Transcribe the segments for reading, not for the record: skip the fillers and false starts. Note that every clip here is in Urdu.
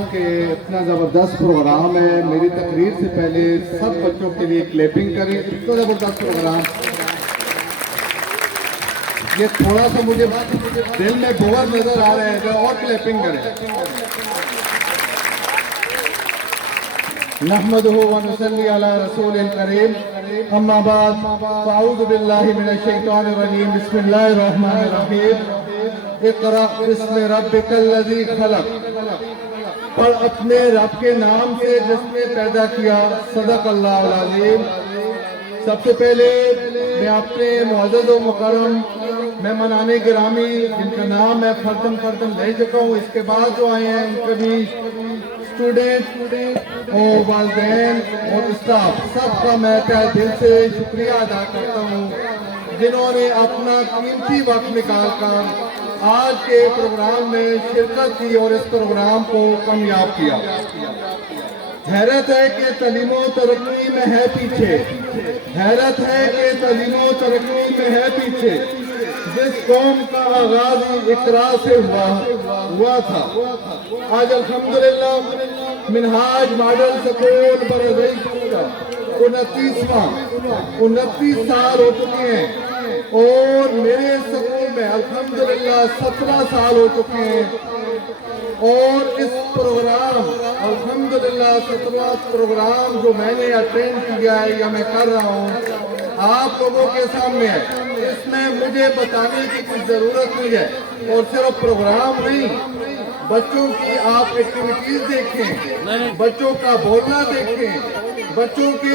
ہوں کہ اتنا زبردست پروگرام ہے. میری تقریر سے پہلے سب بچوں کے لیے کلیپنگ کریں. اتنا زبردست پروگرام. یہ تھوڑا سا مجھے دل میں بغض نظر آ رہا ہے اور کلیپنگ کریں. نحمدہ ونصلی علی رسول الکریم. اما بعد فاعوذ باللہ من الشیطان الرجیم. بسم اللہ الرحمن الرحیم. اقرأ بسم ربک الذی خلق. پڑھ اپنے رب کے نام سے جس نے پیدا کیا. صدق اللہ العظیم. سب سے پہلے میں اپنے معزز و مکرم مہمانان گرامی جن کا نام میں فردن لے چکا ہوں، اس کے بعد جو آئے ہیں ان کے بھی اسٹوڈنٹ اور والدین اور اسٹاف سب کا میں تہہ دل سے شکریہ ادا کرتا ہوں جنہوں نے اپنا قیمتی وقت نکال کر آج کے پروگرام میں شرکت کی اور اس پروگرام کو کامیاب کیا. حیرت ہے کہ تعلیم و ترقی میں ہے پیچھے. حیرت ہے کہ تعلیم و ترقی میں ہے پیچھے. جس قوم کا آغاز اقرا سے ہوا تھا، آج الحمدللہ منہاج ماڈل سکول برادری کا 29 سال ہو چکے ہیں اور میرے سکول میں الحمدللہ 17 سال ہو چکے ہیں. اور اس پروگرام الحمدللہ 17واں پروگرام جو میں نے اٹینڈ کیا ہے یا میں کر رہا ہوں آپ لوگوں کے سامنے ہے. اس میں مجھے بتانے کی کوئی ضرورت نہیں ہے. اور صرف پروگرام نہیں، بچوں کی آپ ایکٹیویٹیز دیکھیں، بچوں کا بولنا دیکھیں، بچوں کی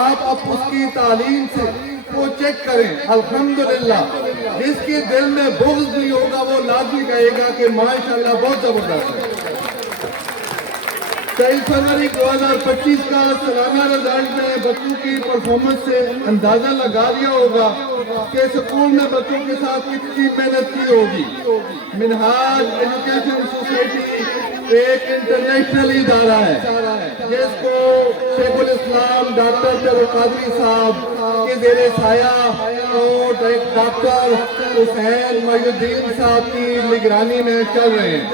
آپ اس کی تعلیم سے وہ چیک کریں. الحمدللہ جس کے دل میں بغض نہیں ہوگا وہ لازمی کہے گا کہ ماشاءاللہ بہت زبردست ہے. 23 فروری 2025 کا سالانہ رزلٹ میں بچوں کی پرفارمنس سے اندازہ لگا دیا ہوگا کہ سکول میں بچوں کے ساتھ کتنی محنت کی ہوگی. منہاج ایجوکیشن سوسائٹی ایک انٹرنیشنل ادارہ ہے جس کو شیخ الاسلام ڈاکٹر چرو قادری صاحب کے زیر سایہ اور ڈاکٹر حسین محی الدین صاحب کی نگرانی میں چل رہے ہیں.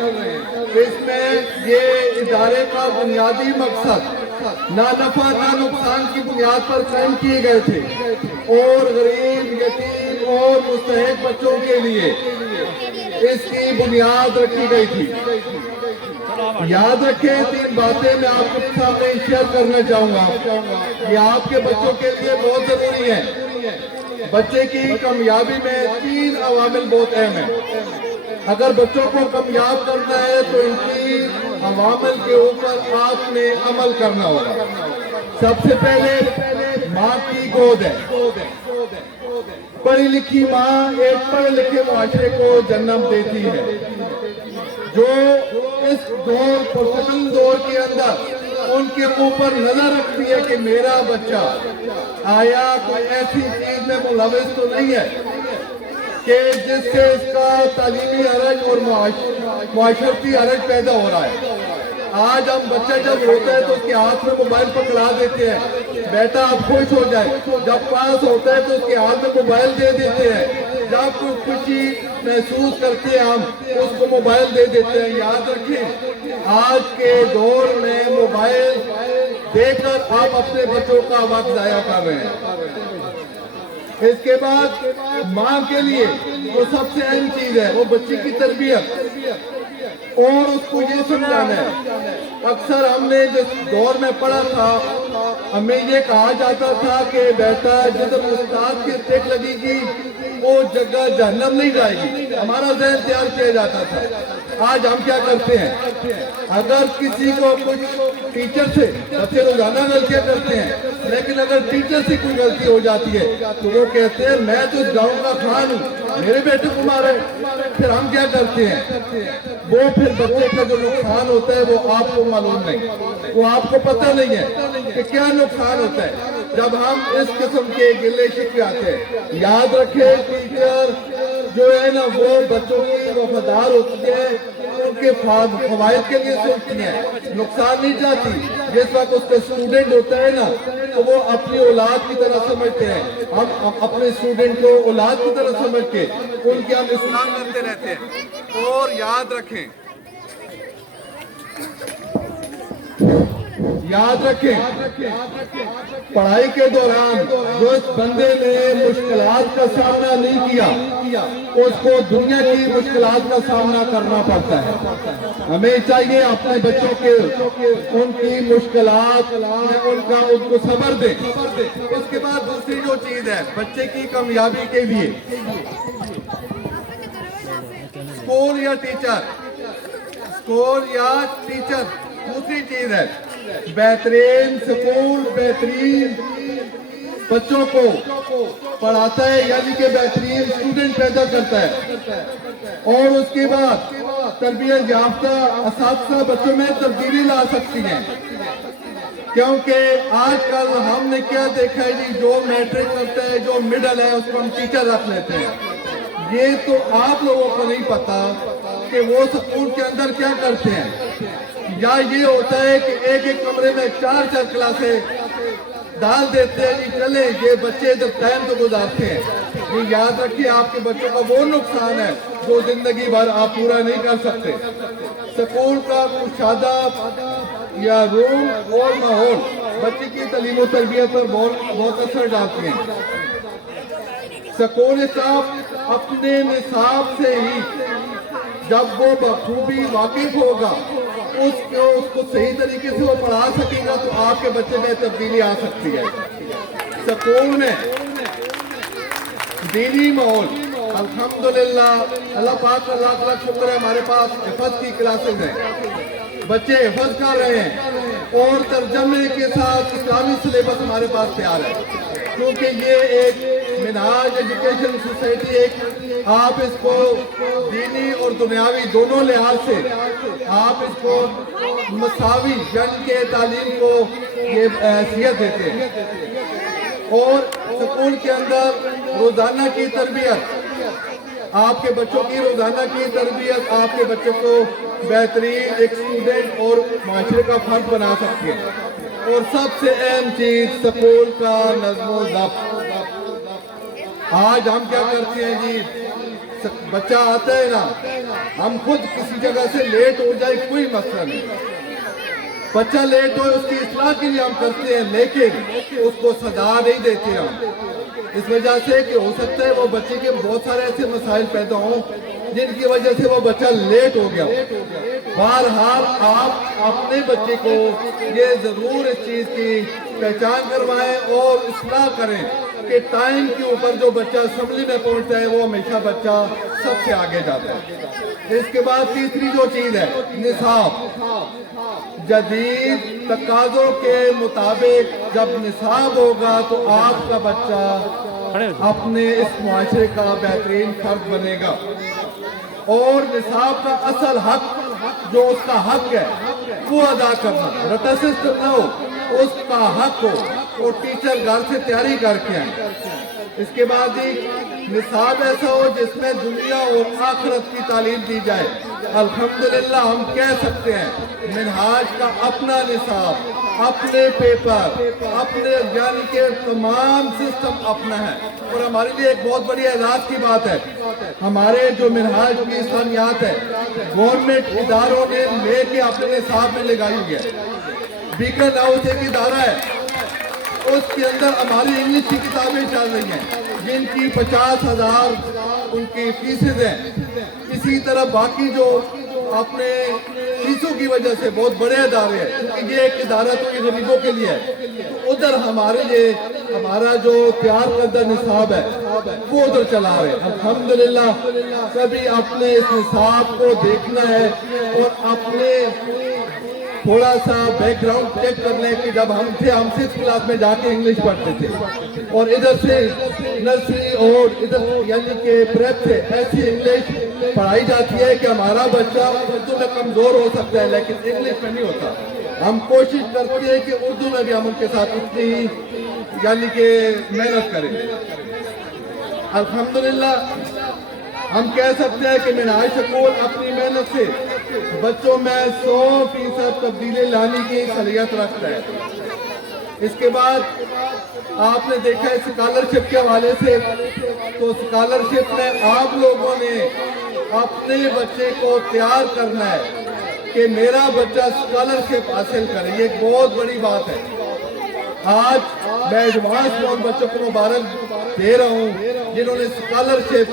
اس میں یہ ادارے کا بنیادی مقصد نہ نفع نہ نقصان کی بنیاد پر قائم کیے گئے تھے اور غریب، یتیم اور مستحق بچوں کے لیے اس کی بنیاد رکھی گئی تھی. یاد رکھیں 3 باتیں میں آپ کے سامنے شیئر کرنا چاہوں گا. یہ آپ کے بچوں کے لیے بہت ضروری ہے. بچے کی کامیابی میں 3 عوامل بہت اہم ہیں. اگر بچوں کو کامیاب کرنا ہے تو ان کی عوامل کے اوپر آپ نے عمل کرنا ہوگا. سب سے پہلے ماں کی گود ہے. پڑھی لکھی ماں ایک پڑھے لکھے معاشرے کو جنم دیتی ہے جو اس پرسکون دور کے اندر ان کے اوپر نظر رکھتی ہے کہ میرا بچہ آیا کوئی ایسی چیز میں ملوث تو نہیں ہے کہ جس سے اس کا تعلیمی حرج اور معاشرتی حرج پیدا ہو رہا ہے. آج ہم بچہ جب ہوتا ہے تو اس کے ہاتھ میں موبائل پکڑا دیتے ہیں، بیٹا آپ خوش ہو جائے. جب پاس ہوتا ہے تو اس کے ہاتھ میں موبائل دے دیتے ہیں. جب کوئی خوشی محسوس کرتے ہیں ہم اس کو موبائل دے دیتے ہیں. یاد رکھیں آج کے دور میں موبائل دے کر آپ اپنے بچوں کا وقت ضائع کر رہے ہیں. اس کے بعد ماں کے لیے وہ سب سے اہم چیز ہے وہ بچی کی تربیت اور اس کو یہ سمجھانا ہے. اکثر ہم نے جس دور میں پڑھا تھا ہمیں یہ کہا جاتا تھا کہ بیٹا جدھر استاد کی ٹیک لگے گی وہ جگہ جہنم نہیں جائے گی. ہمارا ذہن تیار کیا جاتا تھا. آج ہم کیا کرتے ہیں اگر کسی کو کچھ ٹیچر سے بچے روزانہ غلطیاں کرتے ہیں لیکن اگر ٹیچر سے کوئی غلطی ہو جاتی ہے تو وہ کہتے ہیں میں تو گاؤں کا خان ہوں میرے بیٹے کو مارے. پھر ہم کیا کرتے ہیں وہ پھر بچے کا جو نقصان ہوتا ہے وہ آپ کو معلوم نہیں، وہ آپ کو پتہ نہیں ہے کہ کیا نقصان ہوتا ہے جب ہم اس قسم کے گلے شکوے آتے ہیں. یاد رکھیں ٹیچر جو ہے نا وہ بچوں کی وفادار ہوتی ہے، ان کے فوائد کے لیے سوچتی ہیں، نقصان نہیں چاہتی. جس وقت اس کا اسٹوڈنٹ ہوتا ہے نا تو وہ اپنی اولاد کی طرح سمجھتے ہیں. ہم اپنے اسٹوڈنٹ کو اولاد کی طرح سمجھ کے ان کی ہم اصلاح کرتے رہتے ہیں. اور یاد رکھیں یاد رکھیں پڑھائی کے دوران جو اس بندے نے مشکلات کا سامنا نہیں کیا اس کو دنیا کی مشکلات کا سامنا کرنا پڑتا ہے. ہمیں چاہیے اپنے بچوں کے ان کی مشکلات ان کو صبر دیں. اس کے بعد دوسری جو چیز ہے بچے کی کامیابی کے لیے اسکول یا ٹیچر دوسری چیز ہے بہترین اسکول بہترین بچوں کو پڑھاتا ہے یعنی کہ بہترین اسٹوڈنٹ پیدا کرتا ہے. اور اس کے بعد تربیت یافتہ اساتذہ بچوں میں تبدیلی لا سکتی ہیں. کیونکہ آج کل ہم نے کیا دیکھا ہے جی جو میٹرک کرتا ہے جو مڈل ہے اس کو ہم ٹیچر رکھ لیتے ہیں. یہ تو آپ لوگوں کو نہیں پتا کہ وہ اسکول کے اندر کیا کرتے ہیں. یا یہ ہوتا ہے کہ ایک کمرے میں 4 کلاسیں ڈال دیتے ہیں جی چلیں یہ بچے جب ٹائم تو گزارتے ہیں. یہ یاد رکھیے آپ کے بچوں کا وہ نقصان ہے جو زندگی بھر آپ پورا نہیں کر سکتے. سکول کا کشادہ یا روم اور ماحول بچے کی تعلیم و تربیت پر بہت اثر ڈالتے ہیں. سکول صاحب اپنے نصاب سے ہی جب وہ بخوبی واقف ہوگا اس کو صحیح طریقے سے وہ پڑھا سکے گا تو آپ کے بچے میں تبدیلی آ سکتی ہے. سکول میں دینی ماحول الحمدللہ اللہ پاک کا لاکھ لاکھ شکر ہے ہمارے پاس حفظ کی کلاسز ہیں. بچے حفظ کر رہے ہیں اور ترجمے کے ساتھ اسلامی سلیبس ہمارے پاس تیار ہے. کیونکہ یہ ایک منہاج ایجوکیشن سوسائٹی ایک آپ اس کو دینی اور دنیاوی دونوں لحاظ سے آپ اس کو مساوی یعنی کہ تعلیم کو یہ حیثیت دیتے ہیں. اور سکول کے اندر روزانہ کی تربیت آپ کے بچوں کی روزانہ کی تربیت آپ کے بچوں کو بہترین ایک اسٹوڈنٹ اور معاشرے کا فرد بنا سکتی ہے. اور سب سے اہم چیز سکول کا نظم و ضبط. آج ہم کیا کرتے ہیں جی بچہ آتا ہے نا ہم خود کسی جگہ سے لیٹ ہو جائے کوئی مسئلہ نہیں. بچہ لیٹ ہو اس کی اصلاح کے لیے ہم کرتے ہیں لیکن اس کو سزا نہیں دیتے ہم. اس وجہ سے کہ ہو سکتا ہے وہ بچے کے بہت سارے ایسے مسائل پیدا ہوں جن کی وجہ سے وہ بچہ لیٹ ہو گیا. بہرحال آپ اپنے بچے کو یہ ضرور اس چیز کی پہچان کروائیں اور اصلاح کریں کہ ٹائم کے اوپر جو بچہ اسمبلی میں پہنچتا ہے وہ ہمیشہ بچہ سب سے آگے جاتا ہے. اس کے بعد تیسری جو چیز ہے نصاب. جدید تقاضوں کے مطابق جب نصاب ہوگا تو آپ کا بچہ اپنے اس معاشرے کا بہترین فرد بنے گا. اور نصاب کا اصل حق جو اس کا حق ہے وہ ادا کرنا رٹا سسٹم نہ ہو اس کا حق ہو اور ٹیچر گھر سے تیاری کر کے آئیں. اس کے بعد ہی نصاب ایسا ہو جس میں دنیا اور آخرت کی تعلیم دی جائے. الحمدللہ ہم کہہ سکتے ہیں منہاج کا اپنا نصاب اپنے پیپر اپنے یعنی کہ تمام سسٹم اپنا ہے. اور ہمارے لیے ایک بہت بڑی اعزاز کی بات ہے ہمارے جو منہاج کی اسلامیات ہے گورنمنٹ اداروں نے لے کے اپنے نصاب میں لگائی ہوئی ہے. بیکن ہاؤس ایک ادارہ ہے اس کے اندر ہماری انگلش کی کتابیں چل رہی ہیں جن کی 50,000 ان کی فیسز ہیں. اسی طرح باقی جو اپنے فیسوں کی وجہ سے بہت بڑے ادارے ہیں کیونکہ یہ ایک ادارہ تو یہ غریبوں کے لیے ہے. ادھر ہمارے لیے ہمارا جو تیار کردہ نصاب ہے وہ ادھر چلا رہے ہیں. الحمدللہ کبھی اپنے اس نصاب کو دیکھنا ہے اور اپنے تھوڑا سا بیک گراؤنڈ چیک کر لیں کہ جب ہم تھے ہم 6 کلاس میں جا کے انگلش پڑھتے تھے اور ادھر سے نرسری اور ادھر یعنی کہ پریپ سے ایسی انگلش پڑھائی جاتی ہے کہ ہمارا بچہ اردو میں کمزور ہو سکتا ہے لیکن انگلش میں نہیں ہوتا. ہم کوشش کرتے ہیں کہ اردو میں بھی ہم ان کے ساتھ اتنی یعنی کہ محنت کریں. الحمدللہ ہم کہہ سکتے ہیں کہ منہاج سکول اپنی محنت سے بچوں میں 100% تبدیلی لانے کی صلاحیت رکھتا ہے. اس کے بعد آپ نے دیکھا ہے اسکالرشپ کے حوالے سے تو اسکالرشپ میں آپ لوگوں نے اپنے بچے کو تیار کرنا ہے کہ میرا بچہ اسکالرشپ حاصل کرے، یہ ایک بہت بڑی بات ہے۔ آج میں ایڈوانس میں ان بچوں کو مبارک دے رہا ہوں جنہوں نے اسکالرشپ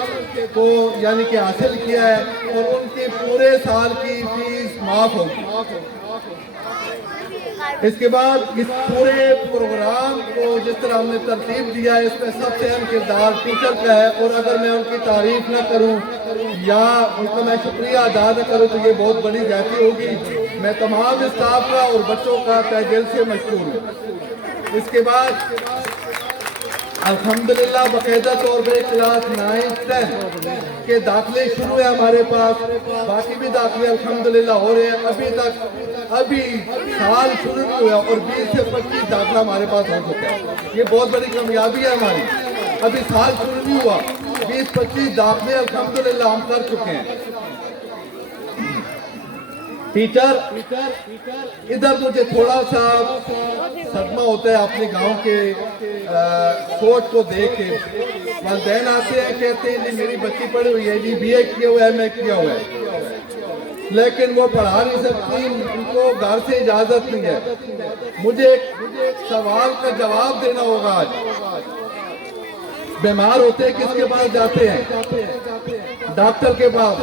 کو یعنی کہ حاصل کیا ہے، اور ان کی پورے سال کی فیس معاف ہوگی۔ اس کے بعد اس پورے پروگرام کو جس طرح ہم نے ترتیب دیا ہے، اس میں سب سے اہم کردار ٹیچر کا ہے، اور اگر میں ان کی تعریف نہ کروں یا ان کا میں شکریہ ادا نہ کروں تو یہ بہت بڑی زیادتی ہوگی۔ میں تمام اسٹاف کا اور بچوں کا تہ دل سے مشکور ہوں۔ اس کے بعد الحمدللہ باقاعدہ طور پہ کلاس 9 10 کے داخلے شروع ہیں ہمارے پاس، باقی بھی داخلے الحمدللہ ہو رہے ہیں۔ ابھی سال شروع نہیں ہوا اور 20 سے 25 داخلہ ہمارے پاس ہو چکا ہے، یہ بہت بڑی کامیابی ہے ہماری۔ ابھی سال شروع نہیں ہوا، 20-25 داخلے الحمدللہ ہم کر چکے ہیں۔ ٹیچر ادھر مجھے تھوڑا سا صدمہ ہوتا ہے اپنے گاؤں کے سوچ کو دیکھ کے۔ والدین آتے ہیں کہتے ہیں جی میری بچی پڑھی ہوئی ہے، جی بی اے کیا ہوا ہے، ایم اے کیا ہوا ہے، لیکن وہ پڑھا نہیں سکتی، ان کو گھر سے اجازت نہیں ہے۔ مجھے ایک سوال کا جواب دینا ہوگا آج۔ بیمار ہوتے کس کے پاس جاتے ہیں؟ ڈاکٹر کے پاس۔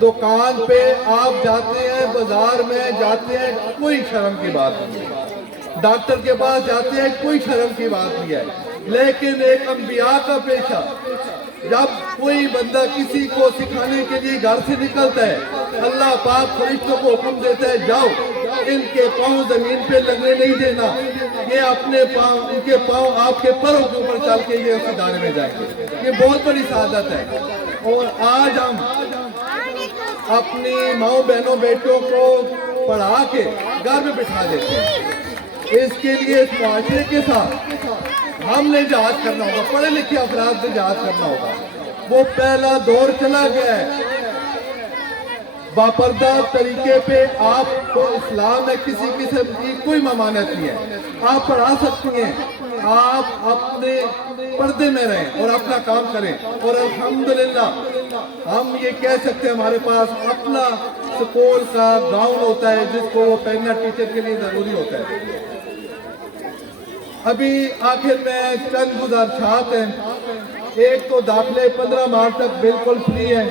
دکان پہ آپ جاتے ہیں، بازار میں جاتے ہیں، کوئی شرم کی بات نہیں ہے۔ ڈاکٹر کے پاس جاتے ہیں، کوئی شرم کی بات نہیں ہے۔ لیکن ایک انبیاء کا پیشہ، جب کوئی بندہ کسی کو سکھانے کے لیے گھر سے نکلتا ہے، اللہ پاک فرشتوں کو حکم دیتا ہے جاؤ ان کے پاؤں زمین پہ لگنے نہیں دینا، یہ اپنے پاؤں، ان کے پاؤں آپ کے پروں کے اوپر چل کے یہ اس ادارے میں جائیں گے۔ یہ بہت بڑی سعادت ہے، اور آج ہم اپنی ماؤں بہنوں بیٹوں کو پڑھا کے گھر میں بٹھا دیتے ہیں۔ اس کے لیے اس معاشرے کے ساتھ ہم نے جہاد کرنا ہوگا، پڑھے لکھے افراد سے جہاد کرنا ہوگا۔ وہ پہلا دور چلا گیا ہے، باپردہ طریقے پہ آپ کو اسلام میں کسی قسم کی کوئی ممانعت نہیں ہے، آپ پڑھا سکتی ہیں، آپ اپنے پردے میں رہیں اور اپنا کام کریں۔ اور الحمدللہ ہم یہ کہہ سکتے ہیں ہمارے پاس اپنا سکول کا گاؤن ہوتا ہے جس کو وہ پہننا ٹیچر کے لیے ضروری ہوتا ہے۔ ابھی آخر میں چند گزارشات ہیں۔ ایک تو داخلے 15 مارچ تک بالکل فری ہیں۔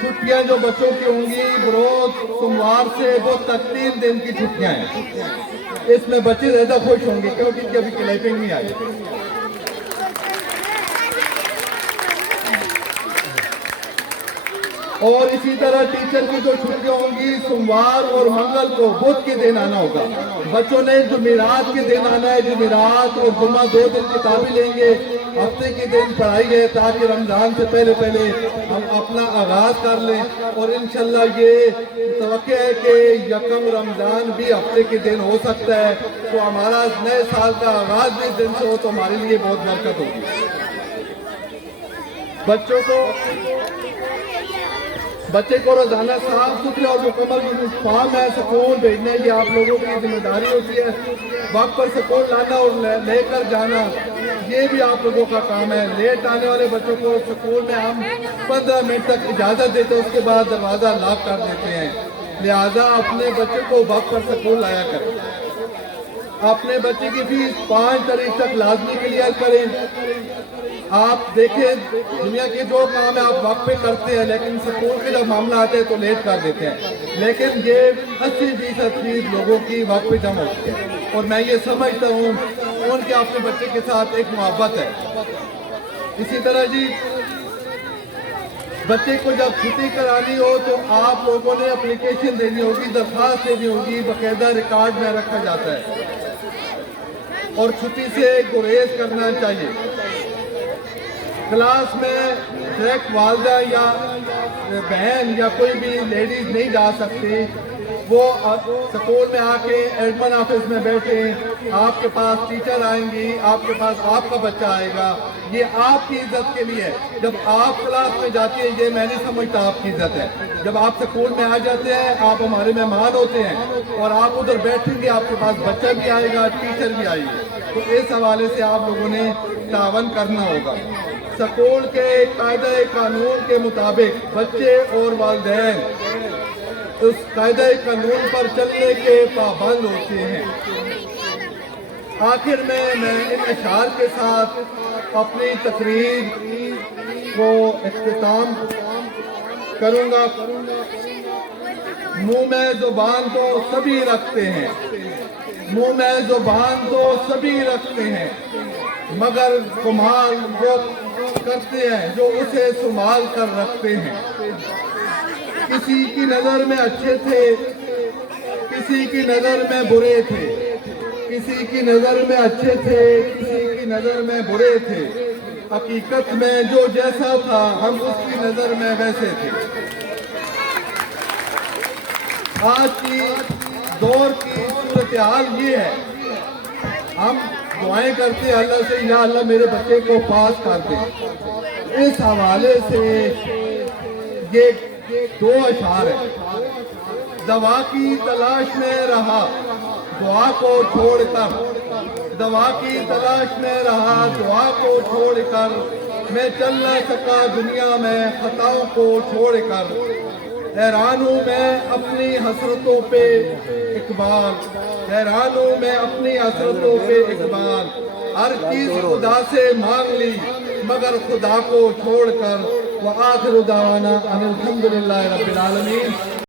چھٹیاں جو بچوں کی ہوں گی بروز سوموار سے وہ تک 3 دن کی چھٹیاں ہیں۔ اس میں بچے زیادہ خوش ہوں گے کیونکہ ان کی ابھی کلیپنگ نہیں آئی۔ اور اسی طرح ٹیچر کی جو چھٹیاں ہوں گی سوموار اور منگل کو بدھ کے دن آنا ہوگا۔ بچوں نے جمعرات کے دن آنا ہے، جمعرات اور جمعہ 2 دن کتابیں لیں گے، ہفتے کے دن پڑھائی ہے تاکہ رمضان سے پہلے ہم اپنا آغاز کر لیں۔ اور انشاءاللہ یہ توقع ہے کہ 1 رمضان بھی ہفتے کے دن ہو سکتا ہے، تو ہمارا نئے سال کا آغاز بھی اس دن سے ہو تو ہمارے لیے بہت برکت ہوگی۔ بچے کو روزانہ صاف ستھرے اور مکمل یونیفارم ہے سکول بھیجنے کی آپ لوگوں کی ذمہ داری ہوتی ہے۔ وقت پر سکول لانا اور لے کر جانا یہ بھی آپ لوگوں کا کام ہے۔ لیٹ آنے والے بچوں کو سکول میں ہم 15 منٹ تک اجازت دیتے ہیں، اس کے بعد دروازہ لاک کر دیتے ہیں، لہذا اپنے بچے کو وقت پر سکول لایا کریں۔ اپنے بچے کی فیس 5 تاریخ تک لازمی کلیئر کریں۔ آپ دیکھیں دنیا کے جو کام ہے آپ وقت پہ کرتے ہیں، لیکن سکول کے جب معاملہ آتے ہیں تو لیٹ کر دیتے ہیں، لیکن یہ 80-20% لوگوں کی وقت پہ جمع ہوتی ہے، اور میں یہ سمجھتا ہوں ان کے اپنے بچے کے ساتھ ایک محبت ہے۔ اسی طرح جی بچے کو جب چھٹی کرانی ہو تو آپ لوگوں نے اپلیکیشن دینی ہوگی، درخواست دینی ہوگی، باقاعدہ ریکارڈ میں رکھا جاتا ہے، اور چھٹی سے گریز کرنا چاہیے۔ کلاس میں ڈائریکٹ والدہ یا بہن یا کوئی بھی لیڈیز نہیں جا سکتی، وہ سکول میں آ کے ایڈمن آفس میں بیٹھے، آپ کے پاس ٹیچر آئیں گی، آپ کے پاس آپ کا بچہ آئے گا، یہ آپ کی عزت کے لیے ہے۔ جب آپ کلاس میں جاتی ہے یہ میں نہیں سمجھتا آپ کی عزت ہے۔ جب آپ سکول میں آ جاتے ہیں آپ ہمارے مہمان ہوتے ہیں، اور آپ ادھر بیٹھیں گے آپ کے پاس بچہ بھی آئے گا، ٹیچر بھی آئے گی، تو اس حوالے سے آپ لوگوں نے تعاون کرنا ہوگا۔ سکول کے قاعدہ قانون کے مطابق بچے اور والدین اس قاعدہ قانون پر چلنے کے پابند ہوتے ہیں۔ آخر میں ان اشعار کے ساتھ اپنی تقریر کو اختتام کروں گا۔ منہ میں زبان تو سبھی رکھتے ہیں، منہ میں زبان تو سبھی رکھتے ہیں، مگر کمال وہ کرتے ہیں جو اسے سنبھال کر رکھتے ہیں۔ کسی کی نظر میں اچھے تھے، کسی کی نظر میں برے تھے، کسی کی نظر میں اچھے تھے، کسی کی نظر میں برے تھے، حقیقت میں جو جیسا تھا ہم اس کی نظر میں ویسے تھے۔ آج کی دور کی صورتحال یہ ہے، ہم دعائیں کرتے ہیں اللہ سے، یا اللہ میرے بچے کو پاس کر دے۔ اس حوالے سے یہ 2 اشعار ہیں۔ دوا کی تلاش میں رہا دعا کو چھوڑ کر، دوا کی تلاش میں رہا دعا کو چھوڑ کر، میں چل نہ سکا دنیا میں خطاؤں کو چھوڑ کر۔ حیران ہوں میں اپنی حسرتوں پہ اقبال، حیران ہوں میں اپنی حسرتوں پہ اقبال، ہر چیز خدا سے مانگ لی مگر خدا کو چھوڑ کر۔ وآخر دعوانا ان الحمدللہ رب العالمین۔